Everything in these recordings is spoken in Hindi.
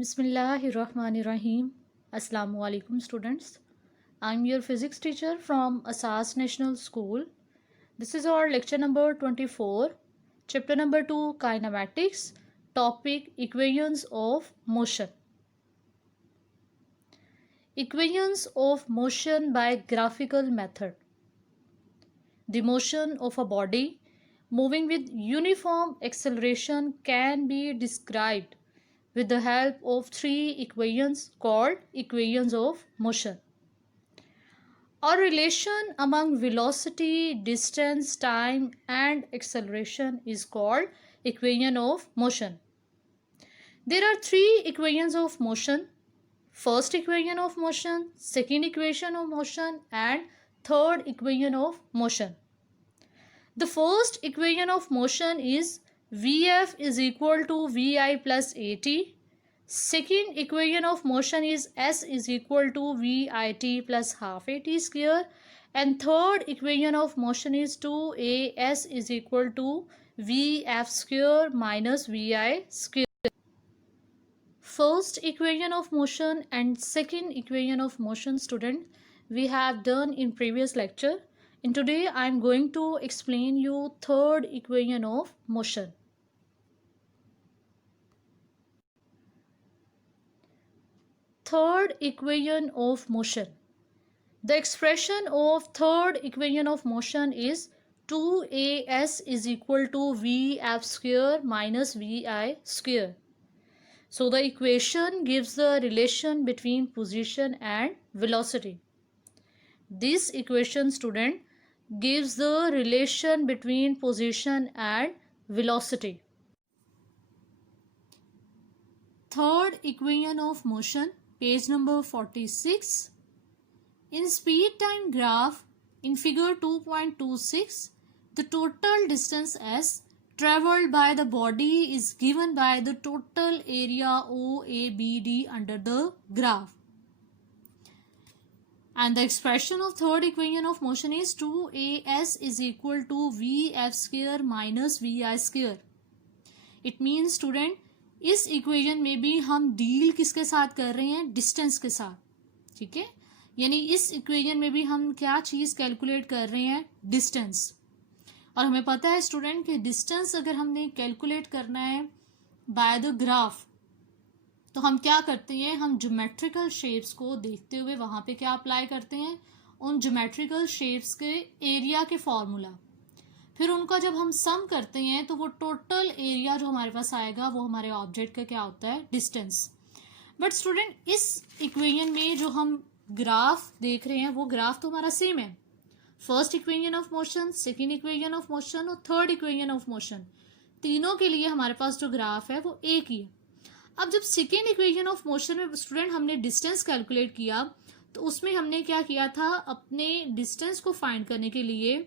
Bismillahirrahmanirrahim. Assalamu alaikum students. I'm your physics teacher from Asas National School. This is our lecture number 24, chapter number 2, kinematics, topic equations of motion. Equations of motion by graphical method. The motion of a body moving with uniform acceleration can be described with the help of three equations called equations of motion. A relation among velocity, distance, time and acceleration is called equation of motion. There are three equations of motion. First equation of motion, second equation of motion and third equation of motion. The first equation of motion is Vf is equal to Vi plus At. Second equation of motion is S is equal to Vit plus half At square. And third equation of motion is 2As is equal to Vf square minus Vi square. First equation of motion and second equation of motion, student, we have done in previous lecture. And today I am going to explain you third equation of motion. Third equation of motion. The expression of third equation of motion is 2As is equal to Vf square minus Vi square. So the equation gives the relation between position and velocity. This equation, student, gives the relation between position and velocity. Third equation of motion, page number 46. In speed time graph in figure 2.26, the total distance S traveled by the body is given by the total area OABD under the graph. And the expression of third equation of motion is 2As is equal to Vf square minus Vi square. It means, student, इस इक्वेशन में भी हम डील किसके साथ कर रहे हैं? डिस्टेंस के साथ. ठीक है, यानी इस इक्वेशन में भी हम क्या चीज कैलकुलेट कर रहे हैं? डिस्टेंस. और हमें पता है स्टूडेंट कि डिस्टेंस अगर हमने कैलकुलेट करना है बाय द ग्राफ, तो हम क्या करते हैं? हम ज्योमेट्रिकल शेप्स को देखते हुए वहां पे क्या अप्लाई करते हैं? उन ज्योमेट्रिकल शेप्स के एरिया के फॉर्मूला. फिर उनका जब हम सम करते हैं तो वो टोटल एरिया जो हमारे पास आएगा वो हमारे ऑब्जेक्ट का क्या होता है? डिस्टेंस. बट स्टूडेंट, इस इक्वेशन में जो हम ग्राफ देख रहे हैं वो ग्राफ तो हमारा सेम है. First equation of motion, second equation of motion और थर्ड इक्वेशन ऑफ मोशन, तीनों के लिए हमारे पास जो ग्राफ है वो एक ही है. अब जब सेकेंड इक्वेशन ऑफ मोशन में स्टूडेंट हमने डिस्टेंस कैलकुलेट किया तो उसमें हमने क्या किया था? अपने डिस्टेंस को फाइंड करने के लिए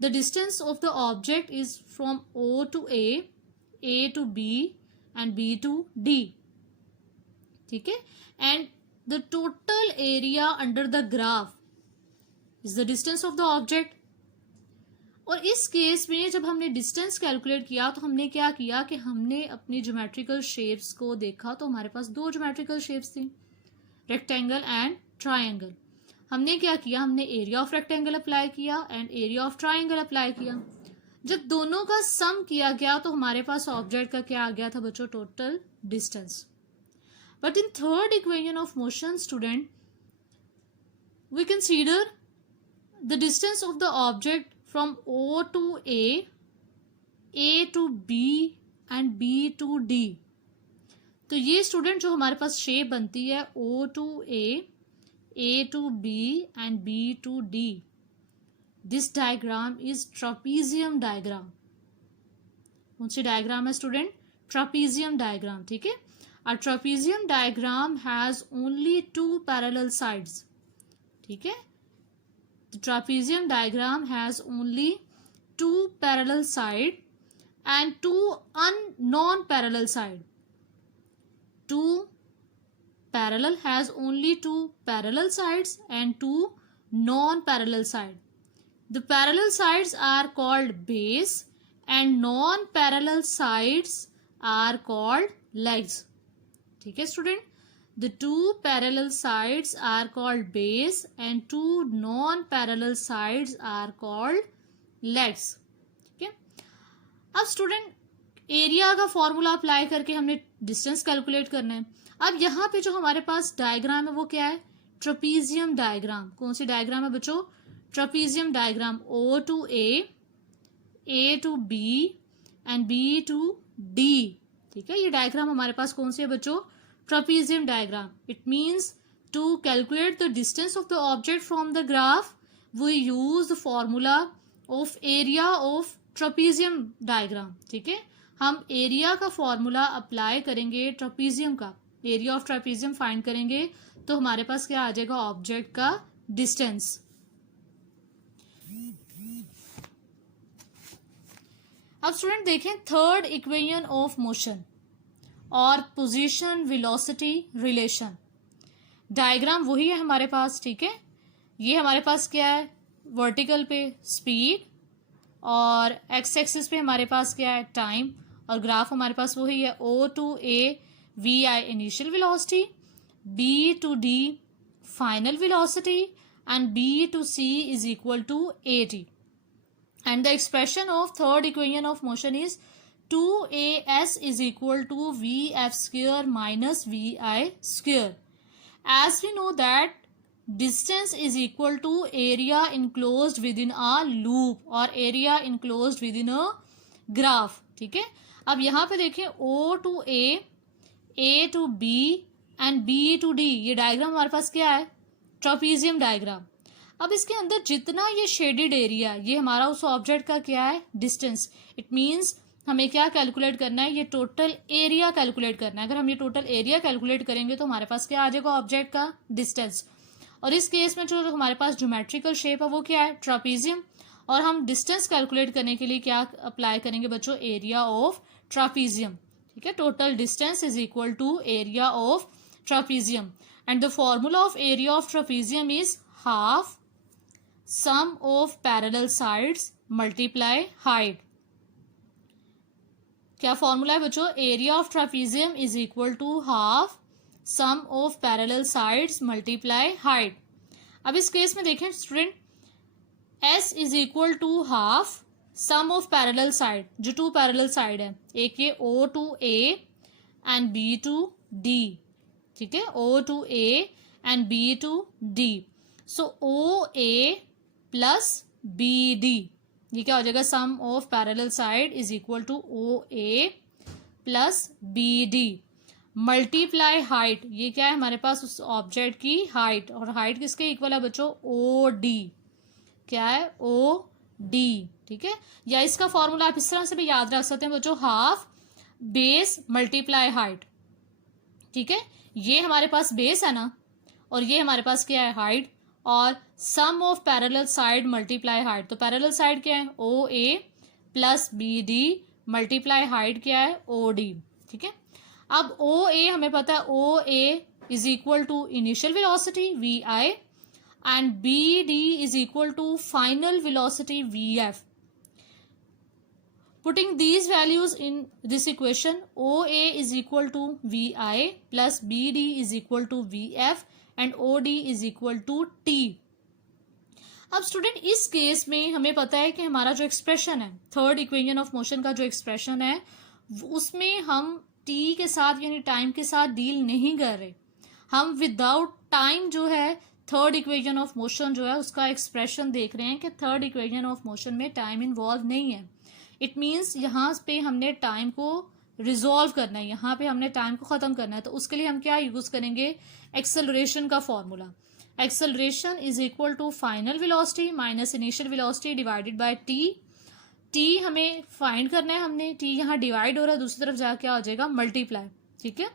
the distance of the object is from O to A to B and B to D. ठीक है, and the total area under the graph is the distance of the object. और इस केस में जब हमने डिस्टेंस कैलकुलेट किया तो हमने क्या किया कि हमने अपनी ज्योमेट्रिकल शेप्स को देखा तो हमारे पास दो ज्योमेट्रिकल शेप्स थी, रेक्टेंगल एंड ट्रायंगल. हमने क्या किया? हमने एरिया ऑफ रेक्टेंगल अप्लाई किया and area of triangle apply किया. जब दोनों का सम किया गया तो हमारे पास ऑब्जेक्ट का क्या आ गया था बच्चों? Total distance. But in third equation of motion, student, we consider the distance of the object from O to A to B and B to D. तो ये स्टूडेंट जो हमारे पास शेप बनती है O to A to B and B to D, this diagram is trapezium diagram. कौन सी डायग्राम है स्टूडेंट? Trapezium diagram. ठीक है, a trapezium diagram has only two parallel sides. ठीक है, the trapezium diagram has only two parallel side and two non-parallel side. Two parallel has only two parallel sides and two non-parallel side. The parallel sides are called base and non-parallel sides are called legs. ठीक है स्टूडेंट, the two parallel sides are called base and two non parallel sides are called legs. ठीक है, अब स्टूडेंट एरिया का फॉर्मूला अप्लाई करके हमने डिस्टेंस कैलकुलेट करना है। अब यहाँ पे जो हमारे पास डायग्राम है वो क्या है, ट्रेपीजियम डायग्राम। कौन सी डायग्राम है बच्चों, trapezium diagram. O to A to B and B to D। ठीक है, ये डायग्राम हमारे पास कौन सी है बच्चों, trapezium diagram. It means to calculate the distance of the object from the graph we use the formula of area of trapezium diagram. ठीक है, हम एरिया का फॉर्मूला अप्लाई करेंगे, ट्रेपीजियम का एरिया ऑफ ट्रेपीजियम फाइंड करेंगे, तो हमारे पास क्या आ जाएगा, ऑब्जेक्ट का डिस्टेंस। अब स्टूडेंट देखें थर्ड इक्वेशन ऑफ मोशन और पोजीशन वेलोसिटी रिलेशन। डायग्राम वही है हमारे पास। ठीक है, ये हमारे पास क्या है, वर्टिकल पे स्पीड और एक्स एक्सिस पे हमारे पास क्या है, टाइम, और ग्राफ हमारे पास वही है, O to A VI initial velocity, B to D final velocity and B to C is equal to AT. And the expression of third equation of motion is 2AS is equal to VF square minus VI square. As we know that distance is equal to area enclosed within a loop or area enclosed within a graph. ठीक है, अब यहाँ पे देखें O to A to B and B to D, ये डायग्राम हमारे पास क्या है, ट्रेपीजियम डायग्राम। अब इसके अंदर जितना ये शेडेड एरिया, ये हमारा उस ऑब्जेक्ट का क्या है, डिस्टेंस। इट मीन्स हमें क्या कैलकुलेट करना है, ये टोटल एरिया कैलकुलेट करना है। अगर हम ये टोटल एरिया कैलकुलेट करेंगे तो हमारे पास क्या आ जाएगा, ऑब्जेक्ट का डिस्टेंस। और इस केस में जो हमारे पास ज्योमेट्रिकल शेप है वो क्या है, ट्रेपीजियम। और हम डिस्टेंस कैलकुलेट करने के लिए क्या अप्लाई करेंगे बच्चों, एरिया ऑफ ट्रेपीजियम। ठीक है, total distance is equal to area of trapezium and the formula of area of trapezium is half sum of parallel sides multiply height। क्या फॉर्मूला है बच्चों, area of trapezium is equal to half sum of parallel sides multiply height. अब इस केस में देखें student, S is equal to half sum of parallel side, जो टू पैरेलल साइड है, एक ये O to A and B to D। ठीक है, O to A and B to D। So OA plus BD, ये क्या हो जाएगा, sum of parallel side is equal to OA plus BD multiply height. ये क्या है हमारे पास, उस ऑब्जेक्ट की हाइट, और हाइट किसके इक्वल है बच्चों, OD। क्या है, OD। ठीक है, या इसका फॉर्मूला आप इस तरह से भी याद रख सकते हैं बच्चों, हाफ बेस मल्टीप्लाई हाइट। ठीक है, ये हमारे पास बेस है ना, और ये हमारे पास क्या है, हाइट, और sum of parallel side multiply height. तो पैरेलल साइड क्या है, OA plus BD multiply height क्या है, OD। ठीक है, अब OA हमें पता है, OA is equal to initial velocity VI and BD is equal to final velocity VF। Putting these values in this equation, OA is equal to VI plus BD is equal to VF and OD is equal to T। अब स्टूडेंट इस केस में हमें पता है कि हमारा जो एक्सप्रेशन है, थर्ड इक्वेशन ऑफ मोशन का जो एक्सप्रेशन है, उसमें हम T के साथ यानी टाइम के साथ डील नहीं कर रहे। हम विदाउट टाइम जो है थर्ड इक्वेशन ऑफ मोशन जो है उसका एक्सप्रेशन देख रहे हैं कि थर्ड इक्वेशन ऑफ मोशन में टाइम इन्वॉल्व नहीं है। इट मीन्स यहाँ पे हमने टाइम को रिजॉल्व करना है, यहाँ पे हमने टाइम को खत्म करना है। तो उसके लिए हम क्या यूज करेंगे, एक्सेलरेशन का फॉर्मूला। Acceleration is equal to final velocity minus initial velocity divided by t हमें फाइंड करना है, हमने टी यहाँ डिवाइड हो रहा है, दूसरी तरफ जाके क्या हो जाएगा, मल्टीप्लाई। ठीक है,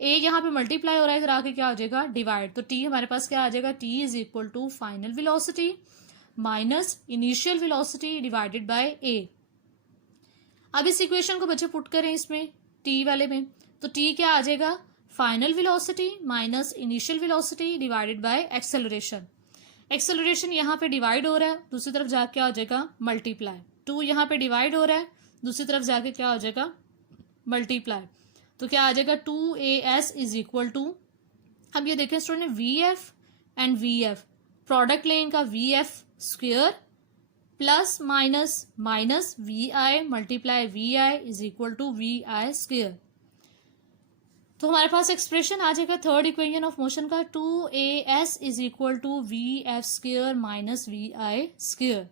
ए यहाँ पे मल्टीप्लाई हो रहा है, इधर आके क्या हो जाएगा, डिवाइड। तो टी हमारे पास क्या आ जाएगा, T is equal to final velocity minus initial velocity divided by A. अब इस इक्वेशन को बच्चे पुट करें इसमें टी वाले में, तो टी क्या आ जाएगा, final velocity minus initial velocity divided bye acceleration. Acceleration यहाँ पे डिवाइड हो रहा है, दूसरी तरफ जाके क्या हो जाएगा, मल्टीप्लाई। 2 यहाँ पे डिवाइड हो रहा है, दूसरी तरफ जाके क्या हो जाएगा, मल्टीप्लाई। तो क्या आ जाएगा 2as इज इक्वल टू, अब ये देखें student, V F and V F, product लें इनका, V F square plus minus minus V I multiply V I is equal to V I square. तो हमारे पास एक्सप्रेशन आ जाएगा थर्ड इक्वेशन ऑफ मोशन का 2as is equal to V F square minus V I square.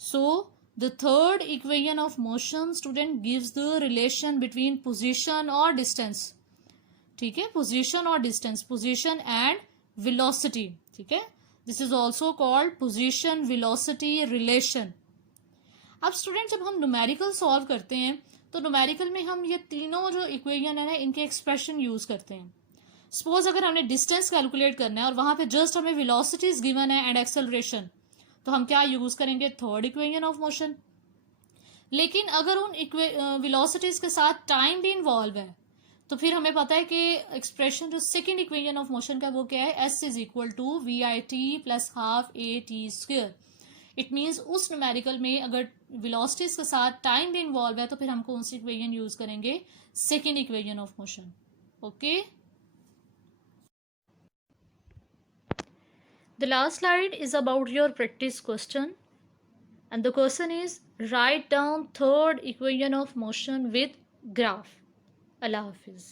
So the third equation of motion student gives the relation between position और डिस्टेंस, ठीक है, पोजीशन और डिस्टेंस, पोजीशन एंड वेलोसिटी, ठीक है, this is also called position velocity relation. अब स्टूडेंट जब हम न्यूमेरिकल सॉल्व करते हैं तो न्यूमेरिकल में हम ये तीनों जो इक्वेशन है ना इनके एक्सप्रेशन यूज करते हैं। सपोज अगर हमने डिस्टेंस कैलकुलेट करना है और वहां पे जस्ट हमें वेलोसिटीज गिवन है एंड एक्सेलरेशन, तो हम क्या यूज करेंगे, थर्ड इक्वेशन ऑफ मोशन। लेकिन अगर उन वेलोसिटीज के साथ टाइम भी इन्वॉल्व है तो फिर हमें पता है कि एक्सप्रेशन जो सेकेंड इक्वेशन ऑफ मोशन का वो क्या है, S is equal to V I T plus half A T square. It means उस न्यूमेरिकल में अगर वेलोसिटीज के साथ टाइम भी इन्वॉल्व है तो फिर हम कौन सी इक्वेशन यूज करेंगे, second equation of motion. Okay, the last slide is about your practice question, and the question is write down third equation of motion with graph. Allah Hafiz.